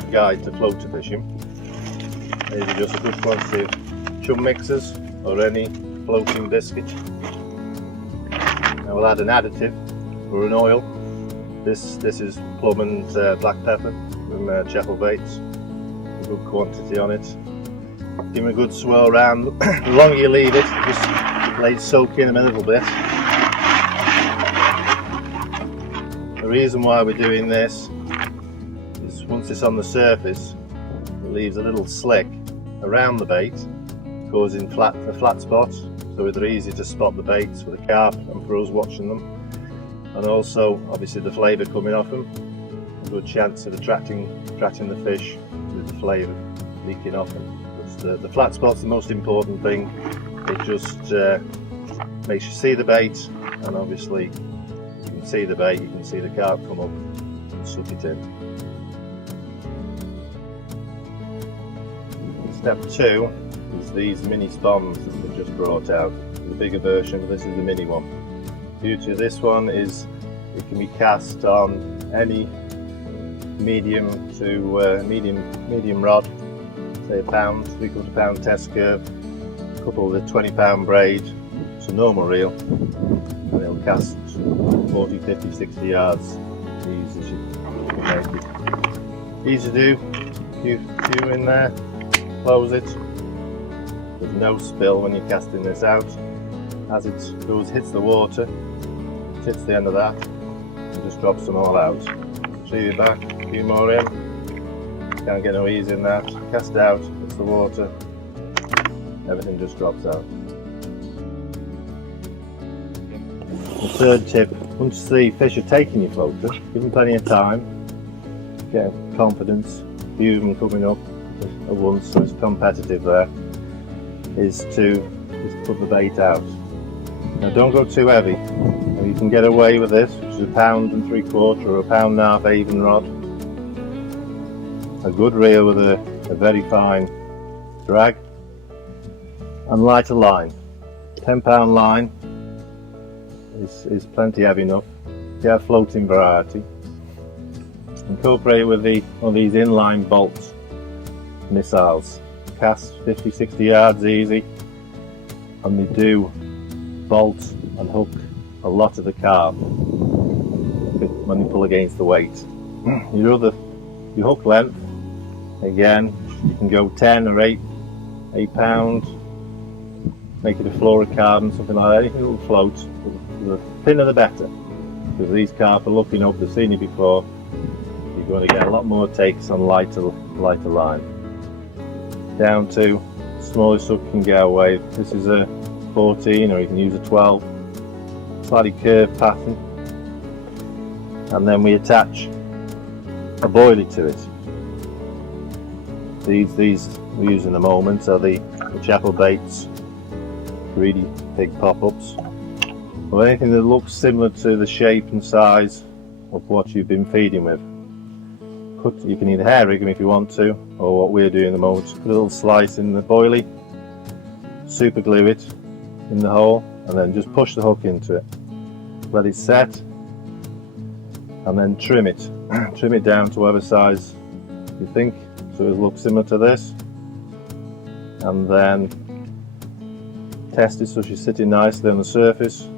step-by-step guide to floater fishing. These are just a good quantity of chum mixers or any floating biscuit. Now we'll add an additive or an oil. This is plum and black pepper from Chapel Baits. A good quantity on it. Give them a good swirl round. The longer you leave it, just let it soak in a little bit. The reason why we're doing this is once it's on the surface, it leaves a little slick around the bait, causing a flat spot, so they're easy to spot the baits for the carp and for us watching them. And also, obviously, the flavour coming off them, a good chance of attracting the fish with the flavour leaking off them. The flat spot's the most important thing. It just makes you see the bait, and obviously you can see the bait, you can see the carp come up and suck it in. Step 2 is these mini spawns that we've just brought out. The bigger version, but this is the mini one. The beauty of this one is it can be cast on any medium to medium rod, say a pound, 3/4 pound test curve, coupled with a 20-pound braid. It's a normal reel, and it'll cast 40, 50, 60 yards easy as you can make it. Easy to do, few in there, close it. There's no spill when you're casting this out. As it hits the water, it hits the end of that, and just drops them all out. Retrieve it back, a few more in. Can't get no ease in that. Cast out, hits the water, everything just drops out. The third tip, once the fish are taking your floater, give them plenty of time, get confidence, few of them coming up at once, so it's competitive there, is to put the bait out. Now don't go too heavy. Now you can get away with this, which is 1 3/4 or 1.5 pound even rod. A good reel with a very fine drag, and lighter line. 10-pound line is plenty heavy enough. If you have floating variety, incorporate it with one of these inline bolt missiles. Cast 50, 60 yards easy, and they do bolt and hook a lot of the carp when you pull against the weight. Your hook length, again, you can go 10 or 8 pound, make it a fluorocarbon, something like that, anything that will float. The thinner the better, because these carp are looking up, they've seen you before. You're going to get a lot more takes on lighter line. Down to smallest hook can get away. This is a 14, or you can use a 12, slightly curved pattern, and then we attach a boilie to it. These we use in a moment are the Chapel Baits greedy pig pop-ups, or anything that looks similar to the shape and size of what you've been feeding with. You can either hair rig them if you want to, or what we're doing at the moment, put a little slice in the boilie, super glue it in the hole, and then just push the hook into it, let it set, and then trim it trim it down to whatever size you think, so it'll look similar to this, and then test it so she's sitting nicely on the surface.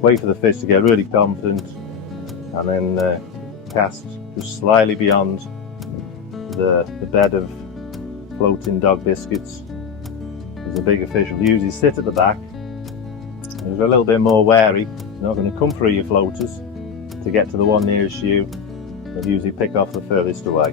Wait for the fish to get really confident, and then cast just slightly beyond the bed of floating dog biscuits. As the bigger fish will usually sit at the back. If they're a little bit more wary, they're not going to come through your floaters to get to the one nearest you. They'll usually pick off the furthest away.